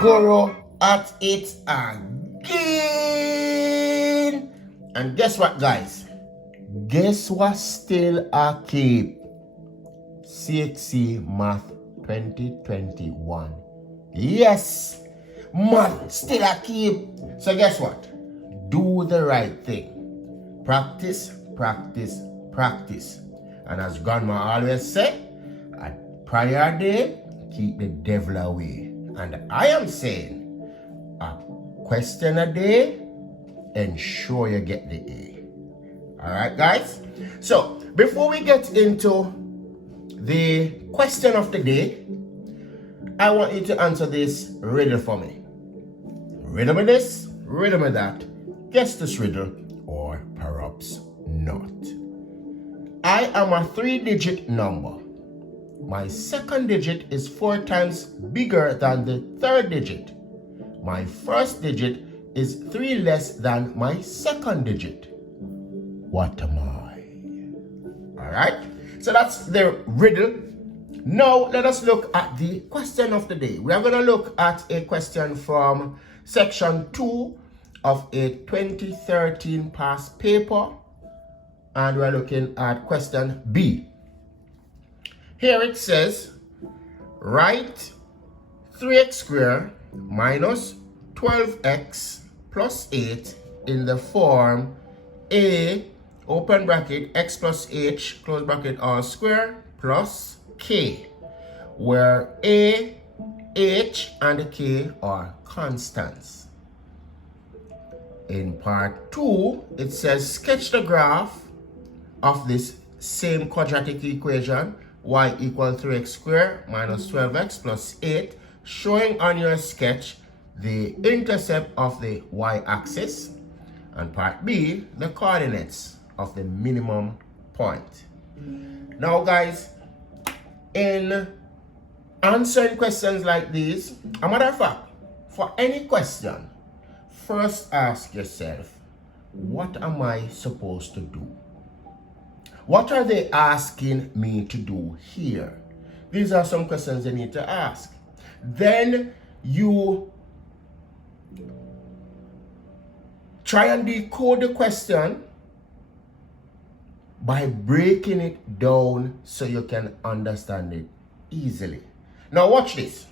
Guru at it again. And guess what, guys? Guess what still a keep? CXC Math 2021. Yes, man, still a keep. So guess what? Do the right thing. Practice, practice, practice. And as grandma always say, a prayer day, keep the devil away. And I am saying, a question a day, ensure you get the A. Alright, guys? So, before we get into the question of the day, I want you to answer this riddle for me. Riddle me this, riddle me that. Guess this riddle, or perhaps not. I am a 3-digit number. My second digit is 4 times bigger than the third digit. My first digit is 3 less than my second digit. What am I? Alright, so that's the riddle. Now let us look at the question of the day. We are going to look at a question from section 2 of a 2013 past paper. And we're looking at question B. Here it says, write 3x squared minus 12x plus 8 in the form A, open bracket, x plus h, close bracket, all square, plus k, where A, h, and k are constants. In part 2, it says, sketch the graph of this same quadratic equation, y equal 3x squared minus 12x plus 8, showing on your sketch the intercept of the y-axis, and part B, the coordinates of the minimum point. Now guys, in answering questions like these, a matter of fact, for any question, first ask yourself, what am I supposed to do? What are they asking me to do here? These are some questions you need to ask. Then you try and decode the question by breaking it down so you can understand it easily. Now watch this.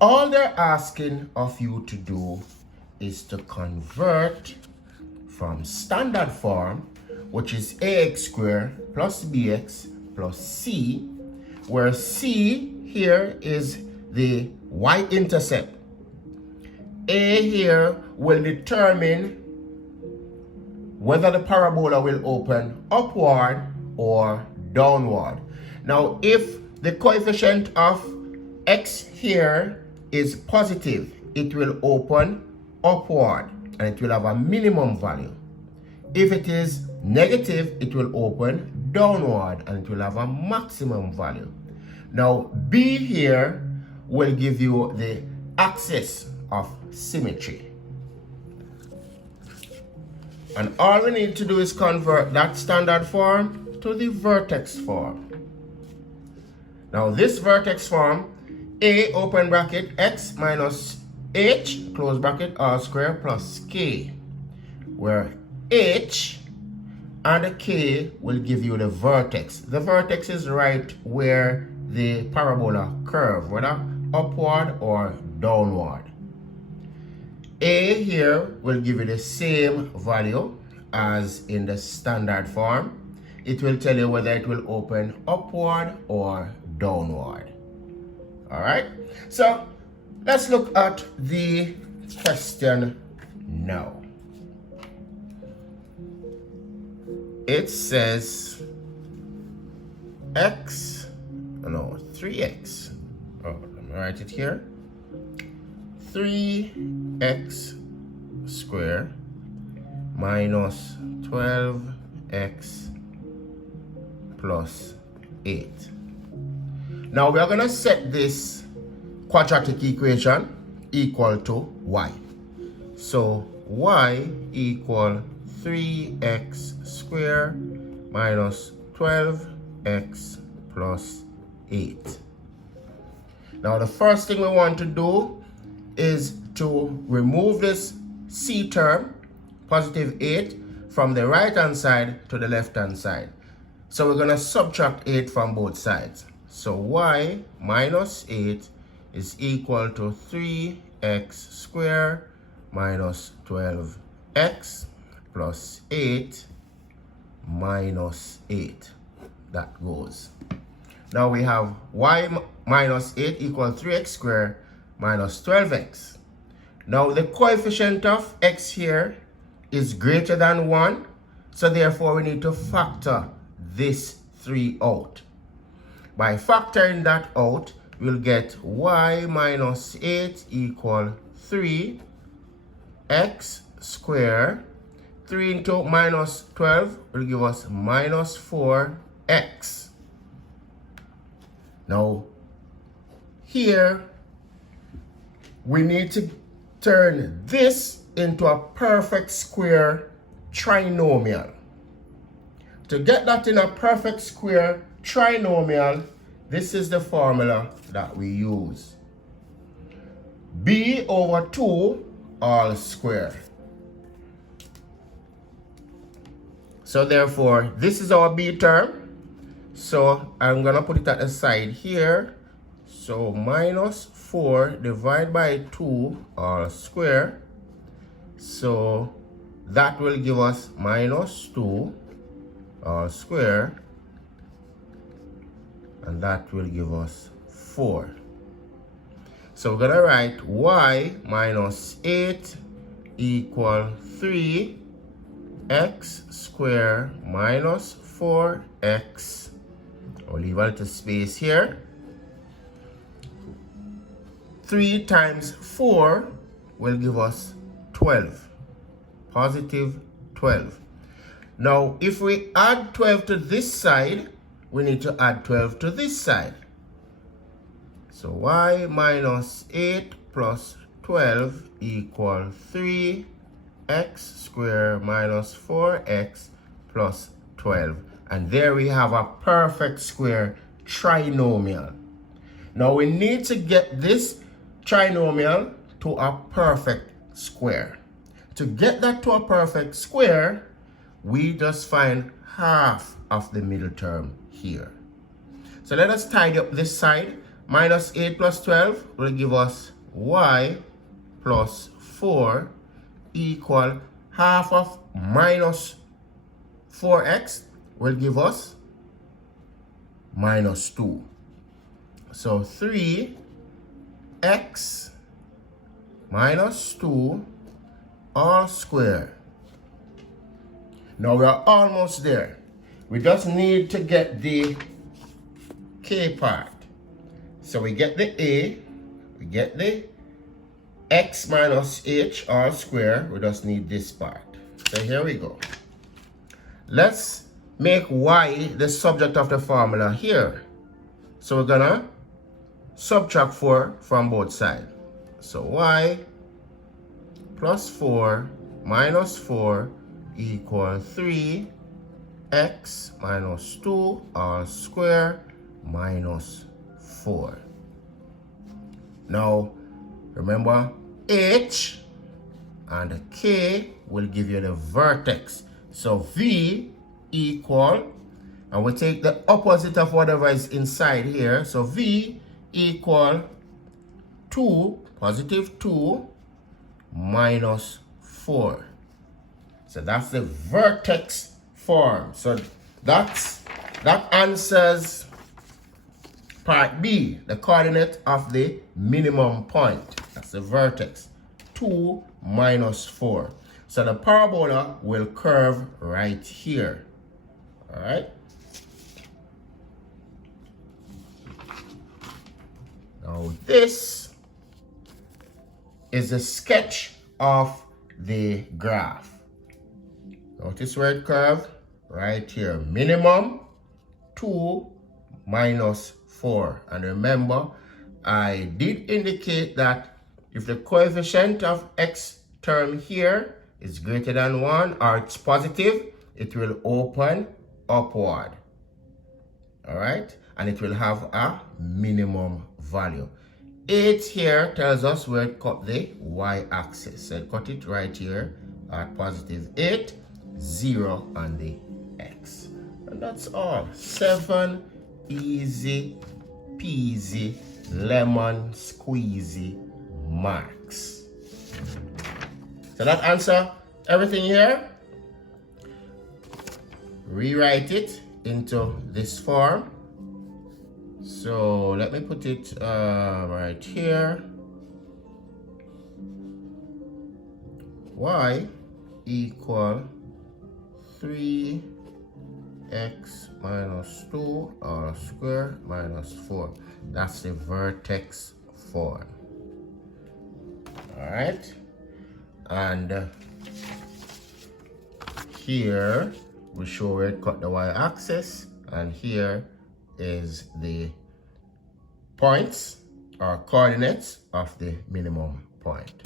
All they're asking of you to do is to convert from standard form, which is ax squared plus bx plus c, where c here is the y-intercept. A here will determine whether the parabola will open upward or downward. Now, if the coefficient of x here is positive, it will open upward and it will have a minimum value. If it is negative, it will open downward and it will have a maximum value. Now, B here will give you the axis of symmetry. And all we need to do is convert that standard form to the vertex form. Now, this vertex form, A, open bracket, x minus h, close bracket, r squared plus k, where h and k will give you the vertex. The vertex is right where the parabola curve, whether upward or downward. A here will give you the same value as in the standard form. It will tell you whether it will open upward or downward. All right, so let's look at the question now. It says 3x. Oh, let me write it here. 3x squared minus 12x plus 8. Now we are going to set this quadratic equation equal to y. So y equal 3x squared minus 12x plus 8. Now the first thing we want to do is to remove this c term, positive 8, from the right hand side to the left hand side. So we're going to subtract 8 from both sides. So y minus 8 is equal to 3x squared minus 12x plus 8 minus 8. That goes. Now we have y minus 8 equal 3x squared minus 12x. Now the coefficient of x here is greater than 1. So therefore we need to factor this 3 out. By factoring that out, we'll get y minus 8 equal 3x squared. 3 into minus 12 will give us minus 4x. Now, here, we need to turn this into a perfect square trinomial. To get that in a perfect square trinomial, this is the formula that we use. b over 2 all square. So therefore, this is our b term. So I'm going to put it at the side here. So minus 4 divided by 2 all square. So that will give us minus 2 all square. And that will give us 4. So we're going to write y minus 8 equal 3x squared minus 4x. I'll leave a little space here. 3 times 4 will give us 12. Positive 12. Now, if we add 12 to this side, we need to add 12 to this side. So y minus 8 plus 12 equal 3x squared minus 4x plus 12. And there we have a perfect square trinomial. Now we need to get this trinomial to a perfect square. To get that to a perfect square, we just find half of the middle term here. So let us tidy up this side. Minus 8 plus 12 will give us y plus 4 equal half of minus 4x will give us minus 2. So 3x minus 2 all square. Now we are almost there. We just need to get the k part. So we get the a, we get the x minus h all square. We just need this part. So here we go. Let's make y the subject of the formula here. So we're gonna subtract 4 from both sides. So y plus 4 minus 4 equal 3x minus 2 all square minus 4. Now remember, h and k will give you the vertex. So v equal, and we take the opposite of whatever is inside here. So v equal 2, positive 2 minus 4. So that's the vertex form. So that answers part B, the coordinate of the minimum point. That's the vertex. 2 minus 4. So the parabola will curve right here. All right. Now this is a sketch of the graph. Notice where it curved? Right here. Minimum 2 minus 4. And remember, I did indicate that if the coefficient of x term here is greater than 1 or it's positive, it will open upward. All right? And it will have a minimum value. 8 here tells us where it cut the y-axis. So cut it right here at positive 8, 0 on the x. And that's all. 7 easy peasy lemon squeezy marks. So that answer everything here. Rewrite it into this form. So let me put it right here. Y equal 3x minus 2 all square minus 4. That's the vertex form. All right. And here we show where it cut the y-axis, and here is the points or coordinates of the minimum point.